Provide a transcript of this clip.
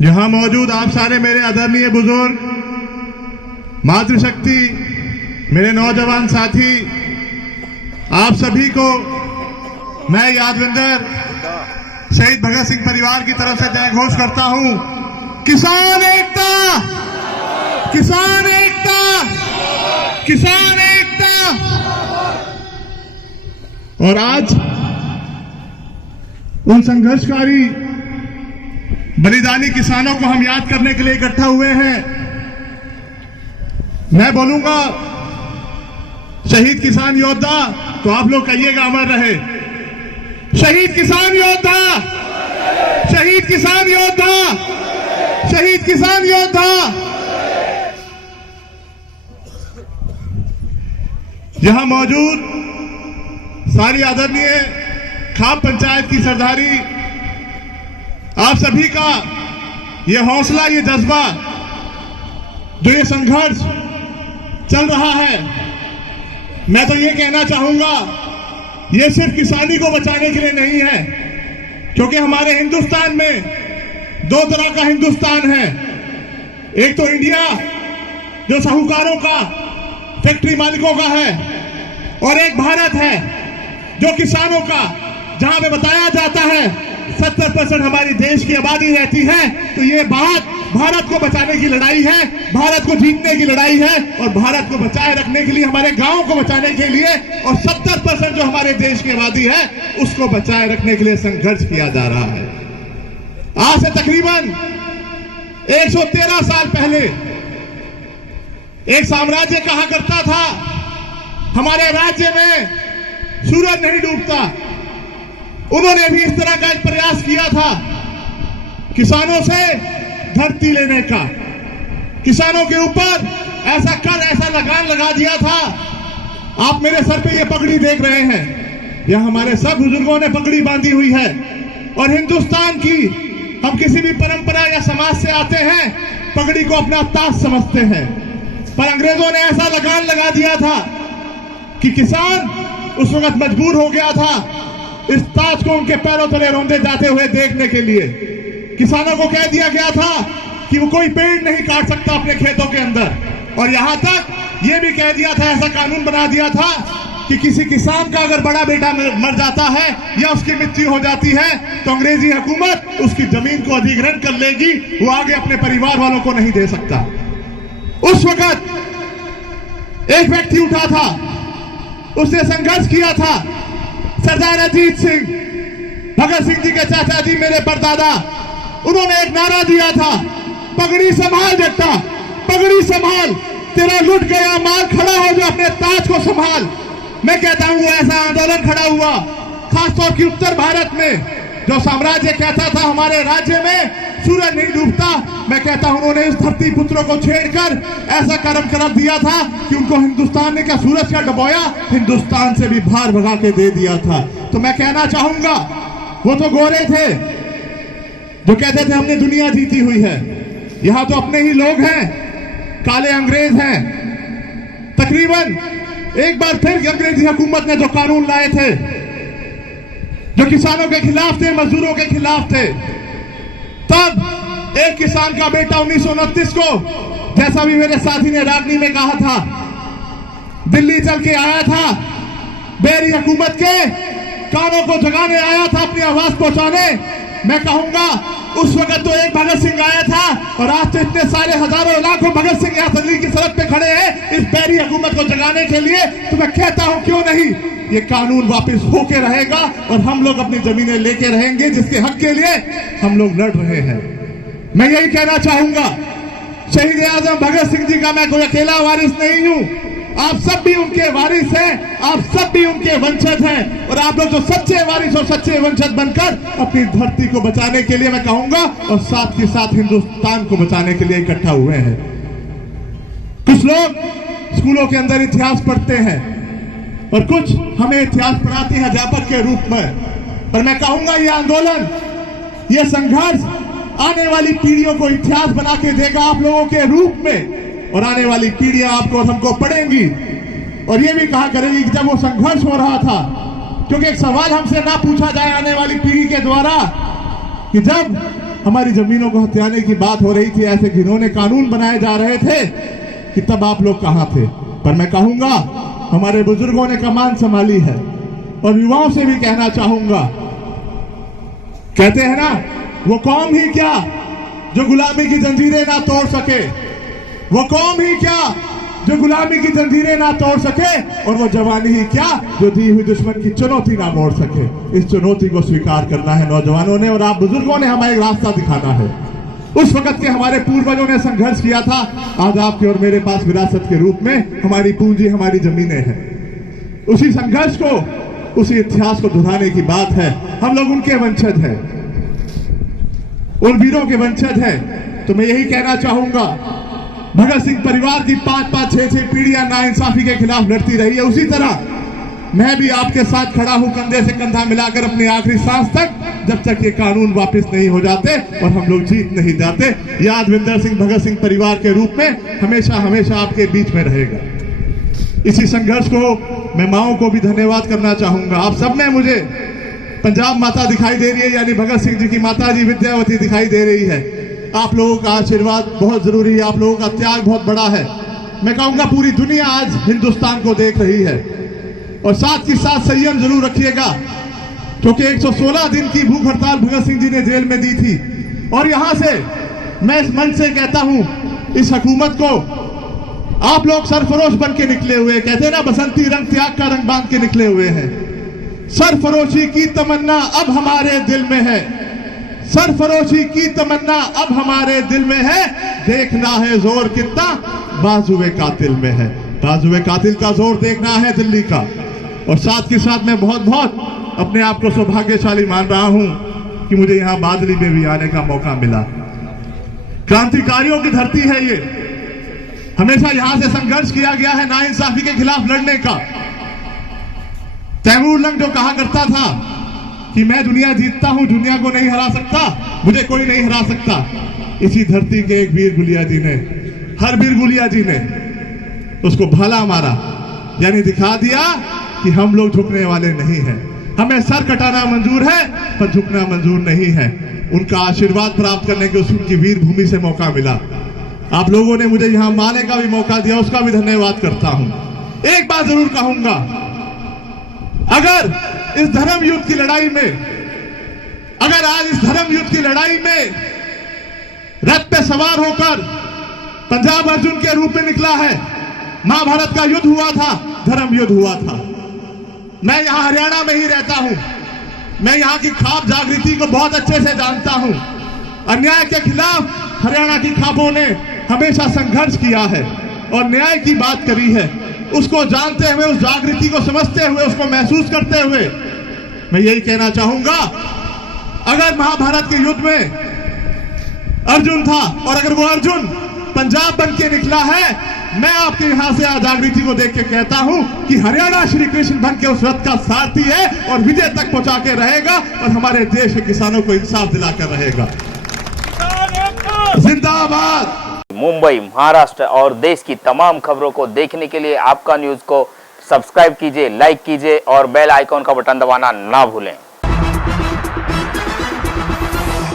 यहां मौजूद आप सारे मेरे आदरणीय बुजुर्ग, मातृशक्ति, मेरे नौजवान साथी, आप सभी को मैं यादविंदर शहीद भगत सिंह परिवार की तरफ से जय घोष करता हूं। किसान एकता, किसान एकता, किसान एकता। और आज उन संघर्षकारी बलिदानी किसानों को हम याद करने के लिए इकट्ठा हुए हैं। मैं बोलूंगा शहीद किसान योद्धा, तो आप लोग कहिएगा अमर रहे। शहीद किसान योद्धा, शहीद किसान योद्धा, शहीद किसान योद्धा। यहां मौजूद सारी आदरणीय खाप पंचायत की सरदारी, आप सभी का ये हौसला, ये जज्बा, जो ये संघर्ष चल रहा है, मैं तो ये कहना चाहूंगा ये सिर्फ किसानी को बचाने के लिए नहीं है, क्योंकि हमारे हिंदुस्तान में दो तरह का हिंदुस्तान है। एक तो इंडिया जो साहूकारों का, फैक्ट्री मालिकों का है, और एक भारत है जो किसानों का, जहां पे बताया जाता है 70% हमारी देश की आबादी रहती है। तो ये बात भारत को बचाने की लड़ाई है, भारत को जीतने की लड़ाई है, और भारत को बचाए रखने के लिए, हमारे गांवों को बचाने के लिए, और 70% जो हमारे देश की आबादी है उसको बचाए रखने के लिए संघर्ष किया जा रहा है। आज से तकरीबन 113 साल पहले एक साम्राज्य कहा करता था, हमारे राज्य में सूरज नहीं डूबता। उन्होंने भी इस तरह का एक प्रयास किया था, किसानों से धरती लेने का, किसानों के ऊपर ऐसा कर, ऐसा लगान लगा दिया था। आप मेरे सर पे ये पगड़ी देख रहे हैं, यह हमारे सब बुजुर्गों ने पगड़ी बांधी हुई है। और हिंदुस्तान की हम किसी भी परंपरा या समाज से आते हैं, पगड़ी को अपना ताज समझते हैं। पर अंग्रेजों ने ऐसा लगान लगा दिया था कि किसान उस वक्त मजबूर हो गया था इस ताज को उनके पैरों तले रौंदे जाते हुए देखने के लिए। किसानों को कह दिया गया था कि वो कोई पेड़ नहीं काट सकता अपने खेतों के अंदर, और यहां तक ये भी कह दिया था, ऐसा कानून बना दिया था कि किसी किसान का अगर बड़ा बेटा मर जाता है या उसकी मृत्यु हो जाती है तो अंग्रेजी हुकूमत उसकी जमीन को अधिग्रहण कर लेगी, वो आगे अपने परिवार वालों को नहीं दे सकता। उस वक्त एक व्यक्ति उठा था, उसने संघर्ष किया था, सरदार अजीत सिंह, भगत सिंह जी के चाचा जी, मेरे परदादा। उन्होंने एक नारा दिया था, पगड़ी संभाल बेटा, पगड़ी संभाल, तेरा लुट गया माल, खड़ा हो जा, अपने ताज को संभाल। मैं कहता हूं वो ऐसा आंदोलन खड़ा हुआ खासतौर की उत्तर भारत में, जो साम्राज्य कहता था हमारे राज्य में सूरज नहीं डूबता। मैं कहता हूं उन्होंने इस धरती पुत्रों को छेड़कर ऐसा कर्म कर दिया था कि उनको हिंदुस्तान ने क्या सूरज का डुबोया, हिंदुस्तान से भी भार भगा के दे दिया था। तो मैं कहना चाहूंगा वो तो गोरे थे जो कहते थे हमने दुनिया जीती हुई है, यहां तो अपने ही लोग हैं, काले अंग्रेज हैं। तकरीबन एक बार फिर अंग्रेजी हुकूमत ने जो कानून लाए थे, जो किसानों के खिलाफ थे, मजदूरों के खिलाफ थे, तब एक किसान का बेटा 1929 को, जैसा भी मेरे साथी ने रागनी में कहा था, दिल्ली चल के आया था, बेरी हुकूमत के कानों को जगाने आया था, अपनी आवाज पहुंचाने। मैं कहूंगा उस वक्त तो एक भगत सिंह आया था, और आज तो इतने सारे हजारों लाखों भगत सिंह यहाँ दिल्ली की सड़क पे खड़े हैं इस बेरी हुकूमत को जगाने के लिए। तो मैं कहता हूं क्यों नहीं, ये कानून वापस होके रहेगा और हम लोग अपनी जमीनें लेके रहेंगे, जिसके हक के लिए हम लोग लड़ रहे हैं। मैं यही कहना चाहूंगा, शहीद आजम भगत सिंह जी का मैं कोई अकेला वारिस नहीं हूं, आप सब भी उनके वारिस हैं, आप सब भी उनके वंशज हैं, और आप लोग जो सच्चे वारिस और सच्चे वंशज बनकर अपनी धरती को बचाने के लिए, मैं कहूंगा, और साथ के साथ हिंदुस्तान को बचाने के लिए इकट्ठा हुए हैं। कुछ लोग स्कूलों के अंदर इतिहास पढ़ते हैं और कुछ हमें इतिहास पढ़ाते हैं अध्यापक के रूप में, पर मैं कहूंगा ये आंदोलन, ये संघर्ष आने वाली पीढ़ियों को इतिहास बना के देगा आप लोगों के रूप में, और आने वाली पीढ़ियां आपको हमको पढ़ेंगी और ये भी कहा करेगी कि जब वो संघर्ष हो रहा था, क्योंकि एक सवाल हमसे ना पूछा जाए आने वाली पीढ़ी के द्वारा कि जब हमारी जमीनों को हथियाने की बात हो रही थी, ऐसे घिनौने कानून बनाए जा रहे थे कि तब आप लोग कहां थे। पर मैं कहूंगा हमारे बुजुर्गों ने कमान संभाली है और युवाओं से भी कहना चाहूंगा, कहते हैं ना वो कौम ही क्या जो गुलामी की जंजीरें ना तोड़ सके, वो कौम ही क्या जो गुलामी की जंजीरें ना तोड़ सके, और वो जवानी ही क्या जो दी हुई दुश्मन की चुनौती ना मोड़ सके। इस चुनौती को स्वीकार करना है नौजवानों ने और आप बुजुर्गों ने हमें एक रास्ता दिखाना है। उस वक्त के हमारे पूर्वजों ने संघर्ष किया था, आज आपके और मेरे पास विरासत के रूप में हमारी पूंजी हमारी जमीनें हैं। उसी संघर्ष को, उसी इतिहास को दोहराने की बात है। हम लोग उनके वंशज हैं, उन वीरों के वंशज हैं। तो मैं यही कहना चाहूंगा, भगत सिंह परिवार की 5-5, 6-6 पीढ़ियां नाइंसाफी के खिलाफ लड़ती रही है, उसी तरह मैं भी आपके साथ खड़ा हूं कंधे से कंधा मिलाकर अपनी आखिरी सांस तक, जब तक ये कानून वापस नहीं हो जाते और हम लोग जीत नहीं जाते। यादविंदर सिंह भगत सिंह परिवार के रूप में हमेशा हमेशा आपके बीच में रहेगा। इसी संघर्ष को मैं माओं को भी धन्यवाद करना चाहूंगा। आप सब में मुझे पंजाब माता दिखाई दे रही है, यानी भगत सिंह जी की माता जी विद्यावती दिखाई दे रही है। आप लोगों का आशीर्वाद बहुत जरूरी है, आप लोगों का त्याग बहुत बड़ा है। मैं कहूंगा पूरी दुनिया आज हिंदुस्तान को देख रही है और साथ ही साथ संयम जरूर रखिएगा, क्योंकि 116 दिन की भूख हड़ताल भगत सिंह जी ने जेल में दी थी। और यहां से मैं इस मंच से कहता हूं, इस हुकूमत को आप लोग सरफरोश बन के निकले हुए, कहते हैं ना बसंती रंग त्याग का रंग बांध के निकले हुए हैं। सरफरोशी की तमन्ना अब हमारे दिल में है, सरफरोशी की तमन्ना अब हमारे दिल में है। देखना है जोर कितना बाजुए कातिल में है, बाजुए कातिल का जोर देखना है दिल्ली का। और साथ के साथ मैं बहुत बहुत अपने आप को सौभाग्यशाली मान रहा हूं कि मुझे यहां बादली में भी आने का मौका मिला। क्रांतिकारियों की धरती है ये, हमेशा यहां से संघर्ष किया गया है नाइंसाफी के खिलाफ लड़ने का। तैमूर लंग जो कहा करता था कि मैं दुनिया जीतता हूं, दुनिया को नहीं हरा सकता, मुझे कोई नहीं हरा सकता। इसी धरती के एक वीर गुलिया जी ने, हर वीर गुलिया जी ने उसको भाला मारा, यानी दिखा दिया कि हम लोग झुकने वाले नहीं हैं। हमें सर कटाना मंजूर है पर झुकना मंजूर नहीं है। उनका आशीर्वाद प्राप्त करने के उनकी वीर भूमि से मौका मिला। आप लोगों ने मुझे यहां माने का भी मौका दिया, उसका भी धन्यवाद करता हूं। एक बात जरूर कहूंगा, अगर इस धर्म युद्ध की लड़ाई में, अगर आज इस धर्म युद्ध की लड़ाई में रथ पे सवार होकर पंजाब अर्जुन के रूप में निकला है, महाभारत का युद्ध हुआ था, धर्म युद्ध हुआ था। मैं यहां हरियाणा में ही रहता हूं, मैं यहां की खाप जागृति को बहुत अच्छे से जानता हूं। अन्याय के खिलाफ हरियाणा की खापों ने हमेशा संघर्ष किया है और न्याय की बात करी है। उसको जानते हुए, उस जागृति को समझते हुए, उसको महसूस करते हुए मैं यही कहना चाहूंगा, अगर महाभारत के युद्ध में अर्जुन था और अगर वो अर्जुन पंजाब बन के निकला है, मैं आपके यहां से जागृति को देख के कहता हूं कि हरियाणा श्री कृष्ण बन के उस रथ का सारथी है और विजय तक पहुंचा के रहेगा और हमारे देश के किसानों को इंसाफ दिलाकर रहेगा। जिंदाबाद। मुंबई, महाराष्ट्र और देश की तमाम खबरों को देखने के लिए आपका न्यूज़ को सब्सक्राइब कीजिए, लाइक कीजिए और बेल आइकॉन का बटन दबाना ना भूलें।